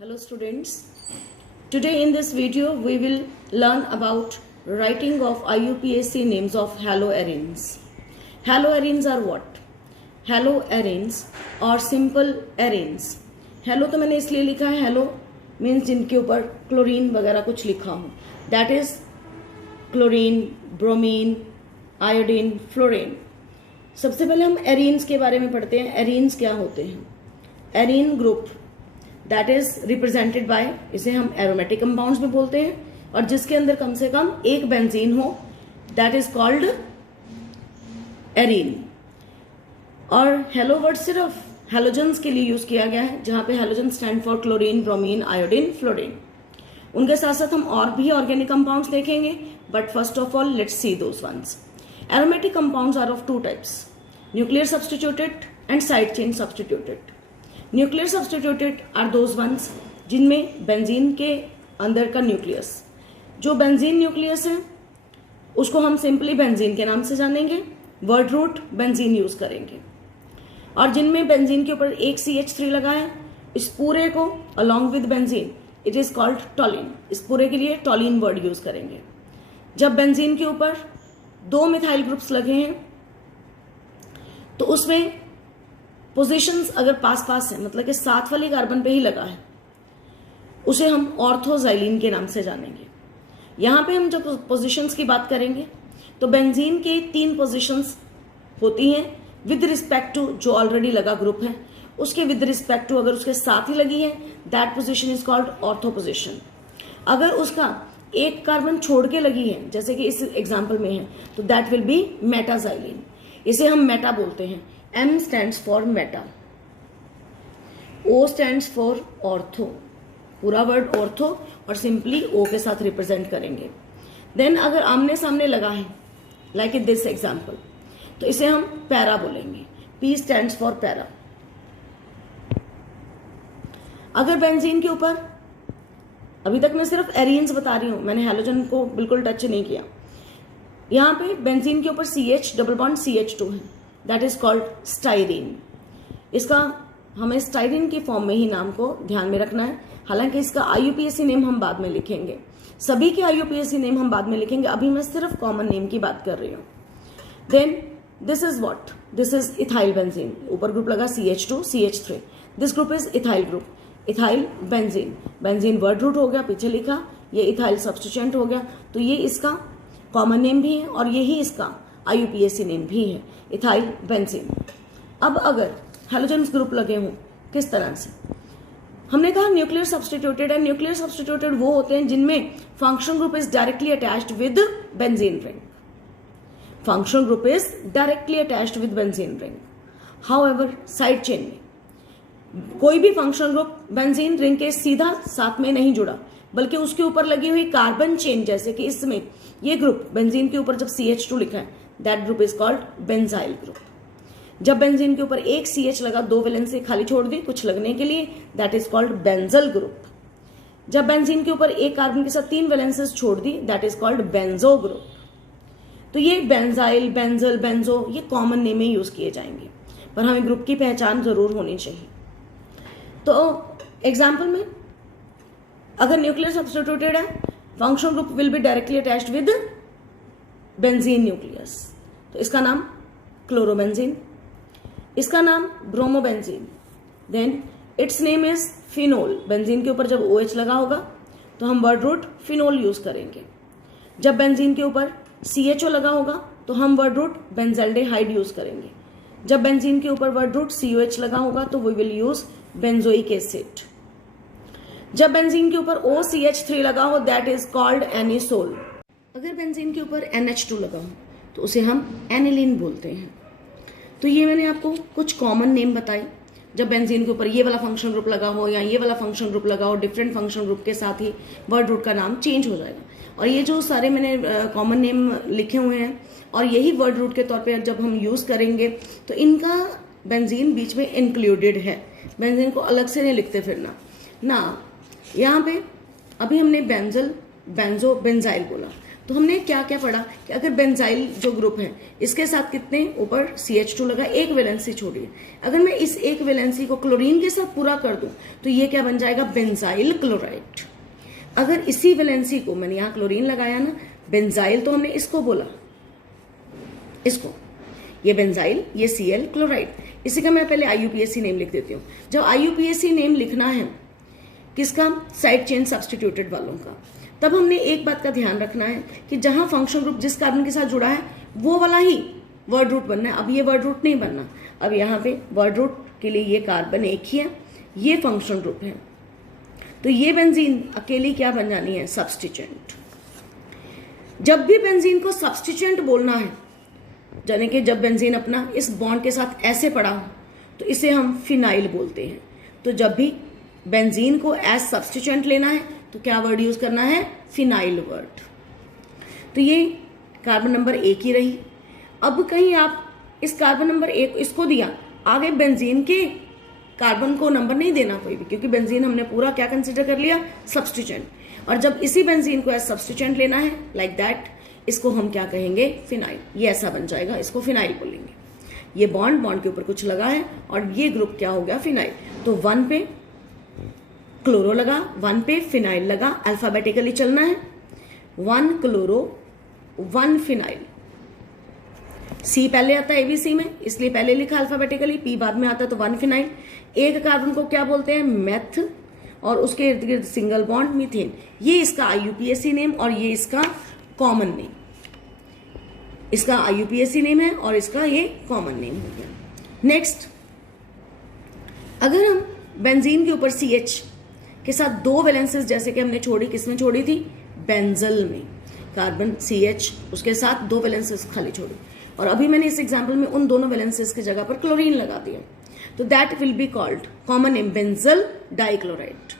Hello students, today in this video we will learn about writing of IUPAC names of haloarenes. Haloarenes are what? Haloarenes or simple arenes. Hello तो मैंने इसलिए लिखा है, hello means जिनके ऊपर chlorine वगैरह कुछ लिखा हो, that is chlorine, bromine, iodine, fluorine. सबसे पहले हम एरीन्स के बारे में पढ़ते हैं. एरीन्स क्या होते हैं? Arene group that is represented by, इसे हम एरोमेटिक कंपाउंड्स में बोलते हैं, और जिसके अंदर कम से कम एक बेंजीन हो, दैट इज कॉल्ड एरीन. और हेलो वर्ड सिर्फ हेलोजन्स के लिए यूज किया गया है, जहां पे halogen stand for chlorine, bromine, iodine, fluorine. उनके साथ साथ हम और भी ऑर्गेनिक कंपाउंड्स देखेंगे, but first of all let's see those ones. Aromatic compounds are of two types, nuclear substituted and side chain substituted. Nuclear substituted are those ones जिनमें benzene के अंदर का न्यूक्लियस, जो बेंजीन न्यूक्लियस है उसको हम simply benzene के नाम से जानेंगे, वर्ड रूट बेंजीन यूज करेंगे. और जिनमें बेंजीन के ऊपर एक CH3 लगा है, इस पूरे को along with benzene it is called टॉलिन. इस पूरे के लिए टॉलिन वर्ड यूज करेंगे. जब बेंजीन के ऊपर दो मिथाइल ग्रुप्स लगे हैं तो उसमें पोजीशंस अगर पास पास है, मतलब कि साथ वाली कार्बन पे ही लगा है, उसे हम ऑर्थोजाइलिन के नाम से जानेंगे. यहां पे हम जब पोजीशंस की बात करेंगे तो बेंजीन के 3 पोजीशंस होती हैं विद रिस्पेक्ट टू जो ऑलरेडी लगा ग्रुप है, उसके विद रिस्पेक्ट टू अगर उसके साथ ही लगी है, that position is called ortho position. अगर उसका एक कार्बन छोड़ के लगी है, जैसे कि इस एग्जांपल में है, तो दैट विल बी मेटाजाइलिन. इसे हम मेटा बोलते हैं. M stands for Meta, O stands for ortho, पूरा वर्ड ऑर्थो, और सिंपली O के साथ रिप्रेजेंट करेंगे. देन अगर आमने सामने लगा है, लाइक इन दिस एग्जांपल, तो इसे हम पैरा बोलेंगे. P stands for para. अगर बेंजीन के ऊपर, अभी तक मैं सिर्फ एरीन्स बता रही हूं, मैंने हैलोजन को बिल्कुल टच नहीं किया. यहां पे बेंजीन के ऊपर CH डबल बॉन्ड CH2 है, दैट इज कॉल्ड स्टाइरीन. इसका हमें स्टाइरीन की फॉर्म में ही नाम को ध्यान में रखना है. हालांकि इसका IUPAC नेम हम बाद में लिखेंगे, सभी के IUPAC नेम हम बाद में लिखेंगे, अभी मैं सिर्फ कॉमन नेम की बात कर रही हूं. Then this is what? This is ethyl benzene. ऊपर ग्रुप लगा CH2 CH3, this group is ethyl group, ethyl benzene. Benzene word root हो गया, पीछे लिखा, ये इथाइल सब्स्टिट्यूएंट हो गया, तो ये इसका कॉमन नेम भी है और यही इसका IUPAC नेम भी है, इथाइल बेंजीन. अब अगर हेलोजन ग्रुप लगे हों, किस तरह से? हमने कहा nuclear substituted. And nuclear substituted वो होते हैं जिनमें function group is directly attached with benzene ring. Function group is directly attached with benzene ring. However side chain में कोई भी फंक्शन ग्रुप बेंजीन रिंग के सीधा साथ में नहीं जुड़ा, बल्कि उसके ऊपर लगी हुई कार्बन चेन, जैसे कि इसमें ये ग्रुप बेंजीन के ऊपर जब CH2 लिखा है, that group is called benzyl group. जब बेंजीन के ऊपर एक CH लगा, 2 वैलेंसी खाली छोड़ दी कुछ लगने के लिए, that is called benzal group. जब बेंजीन के ऊपर एक कार्बन के साथ 3 वैलेंसीज छोड़ दी, that is called benzo group. तो ये बेंजाइल, बेंजल, बेंजो ये कॉमन नेम में यूज किए जाएंगे, पर हमें ग्रुप की पहचान जरूर होनी चाहिए. तो एग्जाम्पल में अगर न्यूक्लियर सब्स्टिट्यूटेड है, function group will be directly attached with benzene nucleus, तो इसका नाम क्लोरोबेंजीन, इसका नाम bromobenzene. Then its name is phenol. Benzene के ऊपर जब OH लगा होगा तो हम वर्ड रूट फिनोल यूज करेंगे. जब बेंजीन के ऊपर CHO लगा होगा तो हम वर्ड रूट बेंजल्डेहाइड यूज करेंगे. जब बेंजीन के ऊपर वर्ड रूट COH लगा होगा तो we will use benzoic acid. जब बेंजीन के ऊपर OCH3 लगा हो, दैट इज कॉल्ड एनिसोल. अगर बेंजीन के ऊपर NH2 लगा हो तो उसे हम एनिलीन बोलते हैं. तो ये मैंने आपको कुछ कॉमन नेम बताए. जब बेंजीन के ऊपर ये वाला फंक्शन ग्रुप लगा हो या ये वाला फंक्शन ग्रुप लगा हो, डिफरेंट फंक्शन ग्रुप के साथ ही वर्ड रूट का नाम चेंज हो जाएगा. और ये जो सारे मैंने कॉमन नेम लिखे हुए हैं, और यही वर्ड रूट के तौर पे जब हम यूज करेंगे तो इनका बेंजीन बीच में इंक्लूडेड है. बेंजीन को अलग से नहीं लिखते फिरना ना. यहाँ पे अभी हमने बेंजल, बेंजो, बेंजाइल बोला, तो हमने क्या क्या पढ़ा कि अगर बेंजाइल जो ग्रुप है इसके साथ कितने ऊपर CH2 लगा, एक वैलेंसी छोड़ी है, अगर मैं इस एक वैलेंसी को क्लोरीन के साथ पूरा कर दूं तो ये क्या बन जाएगा, बेंजाइल क्लोराइड। अगर इसी वैलेंसी को मैंने यहां क्लोरीन लगाया ना, बेंजाइल तो हमने इसको बोला, इसको, ये बेंजाइल, ये Cl क्लोराइड। इसी का मैं पहले IUPAC नेम लिख देती हूँ। जब IUPAC नेम लिखना है किसका, साइड चेन सब्सटीट्यूटेड वालों का, तब हमने एक बात का ध्यान रखना है कि जहां फंक्शन ग्रुप जिस कार्बन के साथ जुड़ा है वो वाला ही वर्ड रूट बनना है। अब ये वर्ड रूट नहीं बनना, अब यहाँ पे वर्ड रूट के लिए ये कार्बन एक ही है, ये फंक्शन ग्रुप है, तो ये बेंजीन अकेली क्या बन जानी है, सब्सटीट्यूएंट। जब भी बेंजीन को सब्सटीट्यूएंट बोलना है, यानी कि जब बेंजीन अपना इस बॉन्ड के साथ ऐसे पड़ा हो तो इसे हम फिनाइल बोलते हैं। तो जब भी बेंजीन को एज सब्सटीट्यूएंट लेना है तो क्या वर्ड यूज करना है, फिनाइल वर्ड। तो ये कार्बन नंबर 1 ही रही। अब कहीं आप इस कार्बन नंबर 1 इसको दिया, आगे बेंजीन के कार्बन को नंबर नहीं देना कोई भी, क्योंकि बेंजीन हमने पूरा क्या कंसिडर कर लिया, सब्सटीट्यूएंट। और जब इसी बेंजीन को एज सब्सटीट्यूएंट लेना है लाइक दैट, इसको हम क्या कहेंगे, फिनाइल। ये ऐसा बन जाएगा, इसको फिनाइल बोलेंगे। ये बॉन्ड के ऊपर कुछ लगा है और ये ग्रुप क्या हो गया, फिनाइल। तो 1 पे क्लोरो लगा, 1 पे फिनाइल लगा, अल्फाबेटिकली चलना है, 1 क्लोरो 1 फिनाइल। C पहले आता है ABC में, इसलिए पहले लिखा अल्फाबेटिकली, P बाद में आता है तो 1 फिनाइल। एक कार्बन को क्या बोलते हैं, मेथ, और उसके इर्द गिर्द सिंगल बॉन्ड मीथेन। ये इसका IUPAC नेम और ये इसका कॉमन नेम, इसका IUPAC नेम है और इसका ये कॉमन नेम हो गया। नेक्स्ट, अगर हम बेंजीन के ऊपर CH के साथ 2 वैलेंसेस जैसे कि हमने छोड़ी, किसमें छोड़ी थी, बेंजल में, कार्बन CH उसके साथ 2 वैलेंसेस खाली छोड़ी, और अभी मैंने इस एग्जांपल में उन दोनों वैलेंसेस की जगह पर क्लोरीन लगा दिया, तो that will be called common name benzyl dichloride,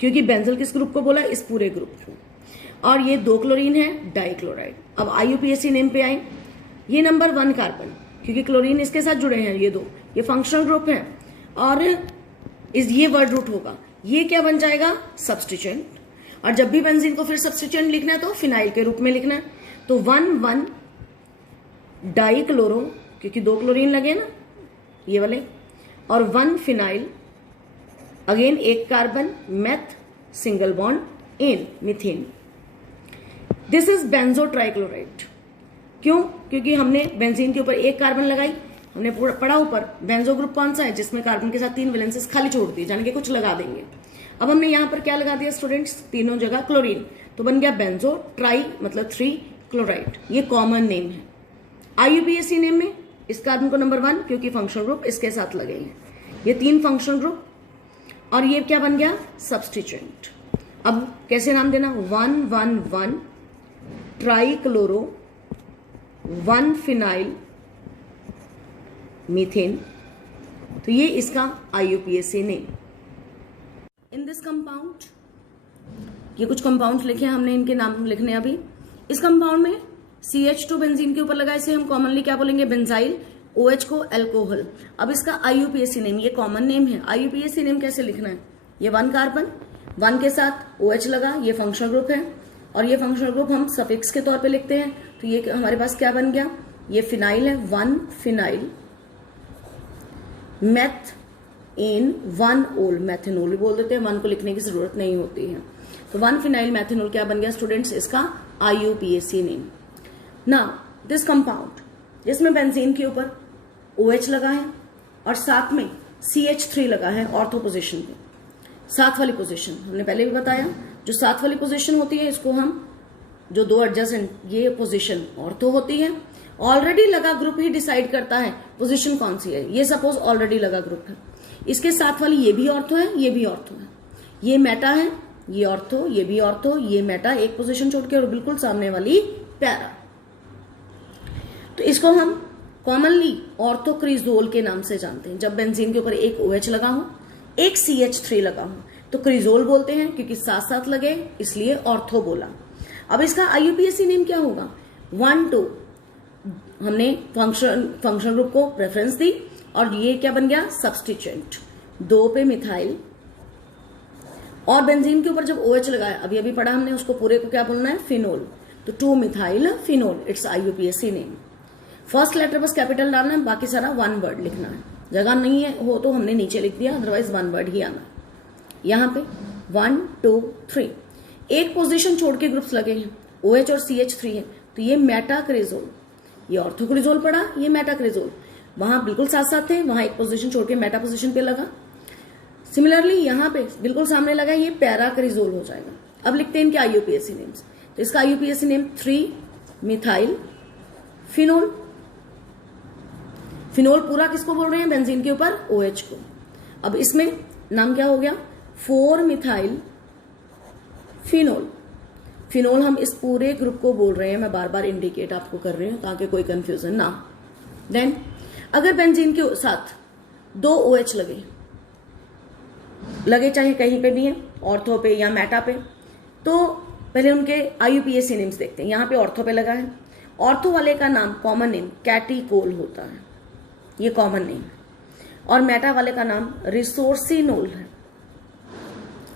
क्योंकि बेंजल किस ग्रुप को बोला, इस पूरे ग्रुप को, और ये 2 क्लोरीन है, डाइक्लोराइड। अब IUPAC नेम पे आए, ये नंबर 1 कार्बन, क्योंकि क्लोरीन इसके साथ जुड़े हैं, ये 2, ये फंक्शनल ग्रुप है, और ये वर्ड रूट होगा, ये क्या बन जाएगा, सब्सटीट्यूएंट। और जब भी बेंजीन को फिर सब्सटीट्यूएंट लिखना है तो फिनाइल के रूप में लिखना है, तो 1 डाइक्लोरो, क्योंकि 2 क्लोरीन लगे ना ये वाले, और 1 फिनाइल, अगेन एक carbon, meth, single bond N, methane. This is benzo trichloride. क्यों, क्योंकि हमने बेंजीन के ऊपर एक कार्बन लगाई, हमने पढ़ा ऊपर बेंजो ग्रुप कौन सा है, जिसमें कार्बन के साथ 3 वैलेंसेस खाली छोड़ दी, जान के कुछ लगा देंगे। अब हमने यहां पर क्या लगा दिया स्टूडेंट्स, तीनों जगह क्लोरीन, तो बन गया बेंजो ट्राई, मतलब 3 क्लोराइड। ये कॉमन नेम है। IUPAC नेम में इस कार्बन को नंबर 1, क्योंकि फंक्शनल ग्रुप इसके साथ लगे हैं, ये 3 फंक्शनल ग्रुप, और ये क्या बन गया, सब्सटीट्यूएंट। अब कैसे नाम देना, 1 ट्राई क्लोरो 1 फिनाइल मीथेन, तो ये इसका IUPAC name. In this compound, ये कुछ कंपाउंड लिखे हैं हमने, इनके नाम लिखने अभी। इस कंपाउंड में CH2 बेंजीन के ऊपर लगा, इसे हम कॉमनली क्या बोलेंगे, बेंजाइल, OH को अल्कोहल। अब इसका IUPAC नेम, ये कॉमन नेम है, IUPAC नेम कैसे लिखना है, ये 1 कार्बन, 1 के साथ OH लगा, ये फंक्शनल ग्रुप है, और ये फंक्शनल ग्रुप हम सफिक्स के तौर पे लिखते हैं, तो ये हमारे पास क्या बन गया, ये फिनाइल है, 1 फिनाइल, मेथ इन 1 ओल, मैथेनोल बोल देते हैं, 1 को लिखने की जरूरत नहीं होती है, तो 1 फिनाइल मैथेनोल क्या बन गया स्टूडेंट्स, इसका IUPAC नेम। ना दिस कंपाउंड, जिसमें बेंजीन के ऊपर OH लगा है और साथ में CH3 लगा है ऑर्थो पोजीशन पे, साथ वाली पोजीशन हमने पहले भी बताया, जो साथ वाली पोजीशन होती है इसको हम, जो 2 एडजेसेंट, ये पोजीशन ऑर्थो होती है। ऑलरेडी लगा ग्रुप ही डिसाइड करता है पोजीशन कौन सी है, ये सपोज ऑलरेडी लगा ग्रुप है, इसके साथ वाली ये भी ऑर्थो है, ये भी ऑर्थो है, ये मेटा है, ये ऑर्थो, ये भी ऑर्थो, ये मेटा, एक पोजीशन छोड़ के, और बिल्कुल सामने वाली पैरा। तो इसको हम कॉमनली ऑर्थोक्रिजोल के नाम से जानते हैं। जब बेंजीन के ऊपर एक OH लगा हो, एक CH3 लगा हो, तो क्रिजोल बोलते हैं, क्योंकि साथ साथ लगे इसलिए ऑर्थो बोला। अब इसका IUPAC नेम क्या होगा, 1 2, हमने फंक्शन ग्रुप को प्रेफरेंस दी, और ये क्या बन गया, सब्सटीट्यूएंट, 2 पे मिथाइल, और बेंजीन के ऊपर जब OH लगाया, अभी पढ़ा हमने, उसको पूरे को क्या बोलना है, फिनोल, तो 2 methyl phenol, its IUPAC name. First letter बस कैपिटल डालना है, बाकी सारा वन वर्ड लिखना है। जगह नहीं है हो तो हमने नीचे लिख दिया, अदरवाइज वन वर्ड ही आना है। यहाँ पे 1 2 3 एक पोजीशन छोड़ के ग्रुप्स लगे हैं, OH और CH3 है, तो ये मेटाक्रेजोल, ये ऑर्थोक्रिजोल पड़ा, ये मेटाक्रेजोल, वहां बिल्कुल साथ साथ थे, वहां एक पोजीशन छोड़ के मेटा पोजीशन पे लगा। सिमिलरली यहाँ पे बिल्कुल सामने लगा, ये पैराक्रिजोल हो जाएगा। अब लिखते हैं इनके IUPAC नेम्स, तो इसका IUPAC name 3 methyl phenol. Phenol पूरा किसको बोल रहे हैं, बेंजीन के ऊपर OH को। अब इसमें नाम क्या हो गया, 4 मिथाइल फिनोल। फिनोल हम इस पूरे ग्रुप को बोल रहे हैं, मैं बार बार इंडिकेट आपको कर रही हूं ताकि कोई कंफ्यूजन ना। देन अगर बेंजीन के साथ 2 OH लगे चाहे कहीं पे भी है, ऑर्थो पे या मेटा पे, तो पहले उनके IUPAC नेम्स देखते हैं। यहाँ पे ऑर्थो पे लगा है, ऑर्थो वाले का नाम कॉमन नेम कैटिकोल होता है, ये कॉमन नेम, और मेटा वाले का नाम रिसोर्सिनोल है।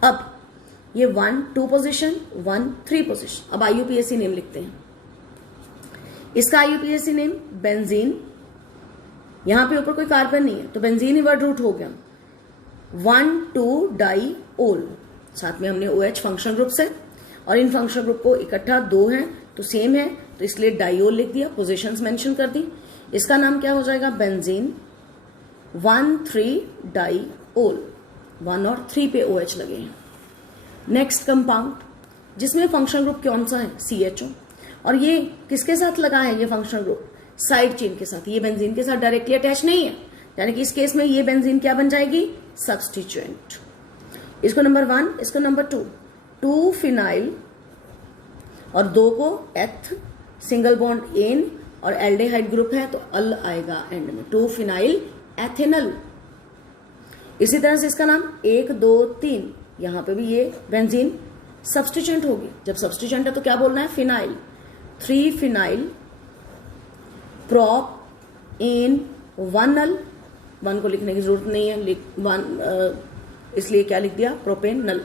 अब ये 1 2 पोजीशन, 1 3 पोजीशन। अब IUPAC नेम लिखते हैं, इसका IUPAC नेम बेंजीन, यहां पे ऊपर कोई कार्बन नहीं है तो बेंजीन ही वर्ड रूट हो गया। 1 2 डाइओल, साथ में हमने OH फंक्शन ग्रुप से, और इन फंक्शन ग्रुप को इकट्ठा 2 हैं तो सेम है, तो इसलिए डाइओल लिख दिया, पोजीशंस मेंशन कर दी। इसका नाम क्या हो जाएगा, बेंजीन 1 3 डाइओल, 1 और 3 पे OH लगे हैं। नेक्स्ट कंपाउंड जिसमें फंक्शन ग्रुप कौन सा है, CHO, और ये किसके साथ लगा है, ये फंक्शन ग्रुप साइड चेन के साथ, ये बेंजीन के साथ डायरेक्टली अटैच नहीं है, यानी कि इस केस में ये बेंजीन क्या बन जाएगी, सब्स्टिट्यूएंट। इसको नंबर 1, इसको नंबर 2, 2 फिनाइल और 2 को एथ, सिंगल बॉन्ड एन, और एल्डेहाइड ग्रुप है तो अल आएगा एंड में, 2 फिनाइल एथेनल। इसी तरह से इसका नाम 1 2 3, यहां पे भी ये बेंजीन सब्स्टिट्यूएंट होगी। जब सब्स्टिट्यूएंट है तो क्या बोलना है, फिनाइल, 3 फिनाइल प्रोप एन 1 नल, 1 को लिखने की जरूरत नहीं है, 1 इसलिए क्या लिख दिया, प्रोपेन नल।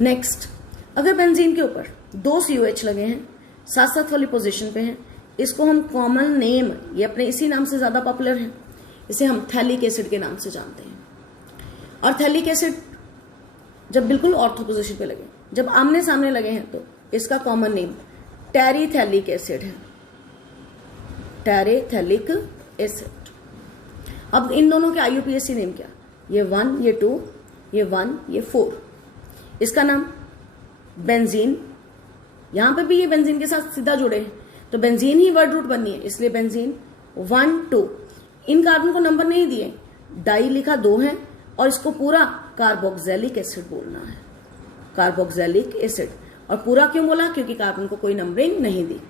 नेक्स्ट, अगर बेंजीन के ऊपर 2 COH लगे हैं, साथ साथ वाली पोजीशन पे हैं, इसको हम कॉमन नेम, ये अपने इसी नाम से ज्यादा पॉपुलर है, इसे हम थैलिक एसिड के नाम से जानते हैं। और थैलिक एसिड जब बिल्कुल ऑर्थो पोजीशन पे लगे, जब आमने सामने लगे हैं, तो इसका कॉमन नेम टेरिथैलिक एसिड है, टेरिथैलिक एसिड। अब इन दोनों के IUPAC नेम क्या, ये 1 ये 2, ये 1 ये 4। इसका नाम बेंजीन, यहां पे भी ये बेंजीन के साथ सीधा जुड़े हैं तो बेंजीन ही वर्ड रूट बननी है, इसलिए बेंजीन 1 2। इन कार्बन को नंबर नहीं दिए, डाई लिखा 2 है, और इसको पूरा कार्बोक्सिलिक एसिड बोलना है, कार्बोक्सिलिक एसिड। और पूरा क्यों बोला, क्योंकि कार्बन को कोई नंबरिंग नहीं दी।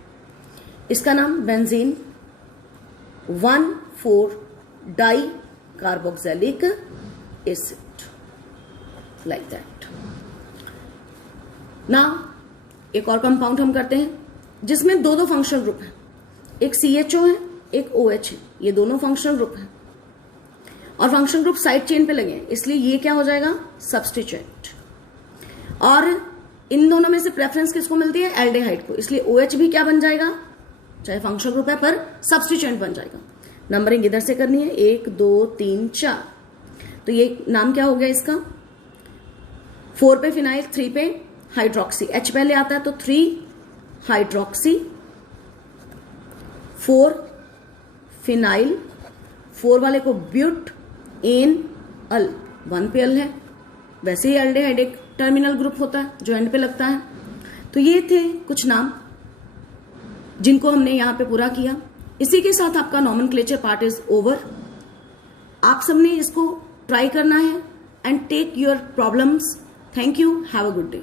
इसका नाम benzene 1 4 di carboxylic acid, like that. ना एक और कंपाउंड हम करते हैं जिसमें 2 फंक्शनल ग्रुप हैं, एक CHO है एक OH है, ये दोनों फंक्शनल ग्रुप हैं और फंक्शन ग्रुप साइड चेन पे लगे हैं, इसलिए ये क्या हो जाएगा, सब्स्टिट्यूएंट। और इन दोनों में से प्रेफरेंस किसको मिलती है, एल्डेहाइड को, इसलिए OH भी क्या बन जाएगा, चाहे फंक्शन ग्रुप है पर सब्स्टिट्यूएंट बन जाएगा। नंबरिंग इधर से करनी है, 1 2 3 4, तो ये नाम क्या हो गया इसका, 4 पे फिनाइल, 3 पे हाइड्रोक्सी, H पहले आता है तो 3 हाइड्रोक्सी, 4 फिनाइल, 4 वाले को ब्यूट एन अल, 1 पे अल है, वैसे ही एल्डेहाइड एक टर्मिनल ग्रुप होता है जो एंड पे लगता है। तो ये थे कुछ नाम जिनको हमने यहां पे पूरा किया। इसी के साथ आपका नॉमेनक्लेचर पार्ट इज ओवर। आप सबने इसको ट्राई करना है and take your problems. Thank you, have a good day.